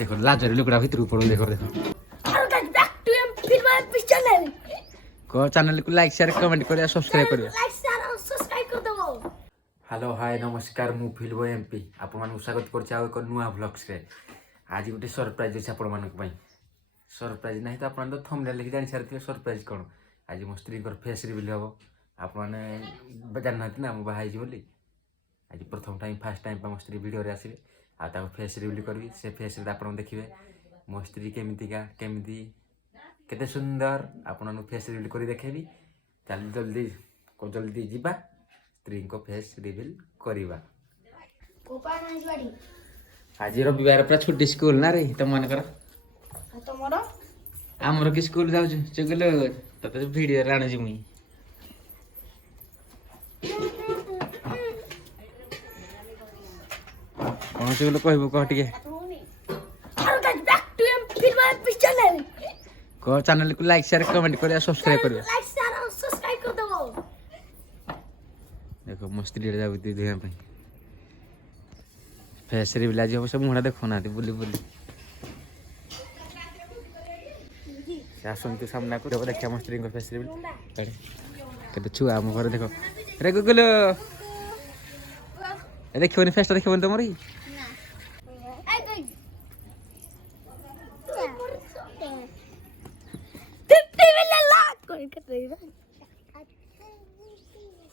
देखो लाजरी लुकड़ा भितर पड़ो देखो देखो को चैनल को लाइक शेयर कमेंट करिया सब्सक्राइब करिया। हेलो हाय नमस्कार मु फिल्बो एमपी आपण मानक स्वागत करछि आ एक नुआ व्लॉग्स रे। आज गोटे सरप्राइज अछि आपण मानक पई। सरप्राइज नहीं तो आपण तो थंबनेल लिखि जानि सारथिबे सरप्राइज कोन। आज मो स्त्री कर फेस रिवील हबो। आपण माने जाननाति ना मु बाहाई बोली। आज प्रथम टाइम फर्स्ट टाइम मो स्त्री वीडियो रे आसीबे आ ता फेस रिवील करबी। से फेस रे आपण देखिबे मो स्त्री केमितिका केमिति केते सुंदर आपण फेस रिवील करी देखेबी। चल जल्दी को जल्दी जिबा स्त्री को फेस रिवील करिबा। आज रविवार पूरा छुट्टी स्कूल ना रे तो मन कर तमरो आमर कि स्कूल जाउ चगल तते वीडियो राण जी मुई कोन चगल कहबो कह टिके को चैनल को लाइक शेयर कमेंट करिया सब्सक्राइब करिया। देखो मस्त रे जाउ ती देह पे फेस रिवील आज हो सब मुड़ा देखो ना बुली बुली आसंतु सामना को देखो देखिया मस्त रिंग फेस रिवील करे केते छुआ हम घर देखो रे गुगल ए देखियो नि फेस देखियो तमरी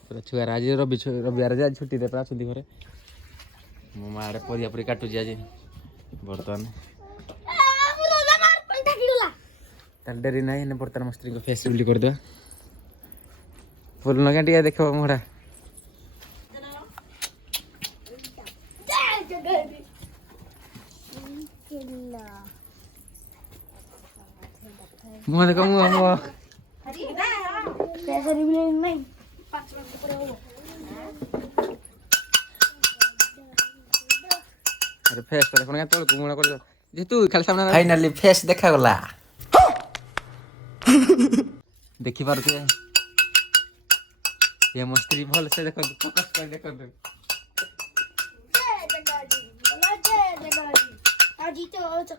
पूरा छुआ आज रविवार आज छुट्टी दे छुट्टी घरे मो माँ आड़े परिया परी काटुची आज बर्तमान ताल डेरी ना बर्तमान मस्त्री को फेस रिवील कर दे फुल लगा टिया देखो मोड़ा मुँह देखो मुँह फेस रिवील नहीं 5 मिनट पर हो। अरे फेस पर कोन तोल कुमुणा कर जे तू खाली सामने फाइनली फेस देखा गला देखि पार के ये मस्त्री भल से देखो फोकस कर देखो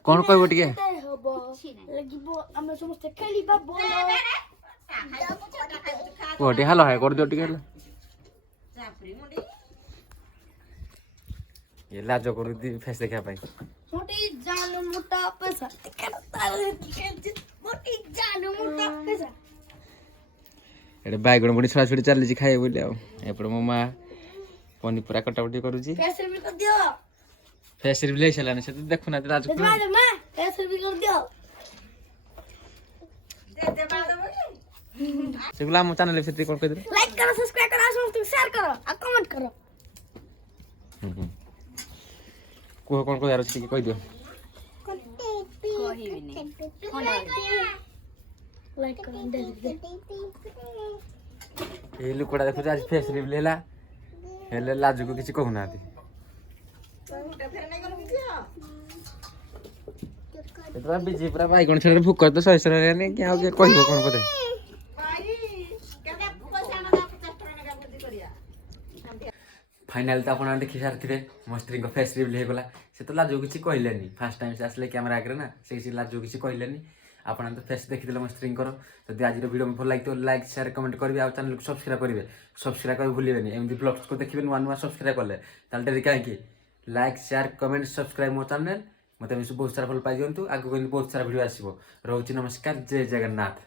कौन कहबो टिके हम समस्त खेलिबा बोल कोटी हालो है कर दियो टिके ये लाजो कर दी फेस देखा पाई मोटी जान मोटा पैसा मोटी जान मोटा पैसा एडे बाइगण बडी छड़ा छड़ी चली खाए बोले आ एपड़ मो मां पनी पूरा कटावटी करूची फेस रिवील कर दियो फेस रिवील ले चलाने से देखु ना लाजो मां फेस रिवील कर दियो दे बाद बोले से गुलाम चैनल से कोन कह दे लाइक करो सब्सक्राइब करो समस्त शेयर करो और कमेंट करो को कोन को यार छी कह दियो कोई भी नहीं लाइक करो दे ए लुकड़ा देखो आज फेस रिवील हैला हेले लाजो को किछि कहू नाती एतरा बिजी पूरा बाइगण छड़े भूक तो सही सरे ने क्या हो के कहबो कोन पते फाइनल तो आपन देखि सारथिबे मस्त्री को फेस रिवील हे गला से तो लाजो किछि कहलेनी फर्स्ट टाइम से आसले कैमरा आगे ना से किछि लाजो किछि कहलेनी आपन तो फेस देखि देले मस्त्री करो जदि आज वीडियो में भल लागतो लाइक शेयर कमेंट करबे आ चैनल को सब्सक्राइब करबे सब्सक्राइब कर भूलिबेनी एमदी ब्लॉग्स को देखिबे नुवा नुवा सब्सक्राइब करले ताल डेरी काहे की लाइक शेयर कमेंट सब्सक्राइब मो चैनल मते बहुत सारा फल पाइ जंतु आगु बहुत सारा वीडियो आसीबो रहउची नमस्कार जय जगन्नाथ।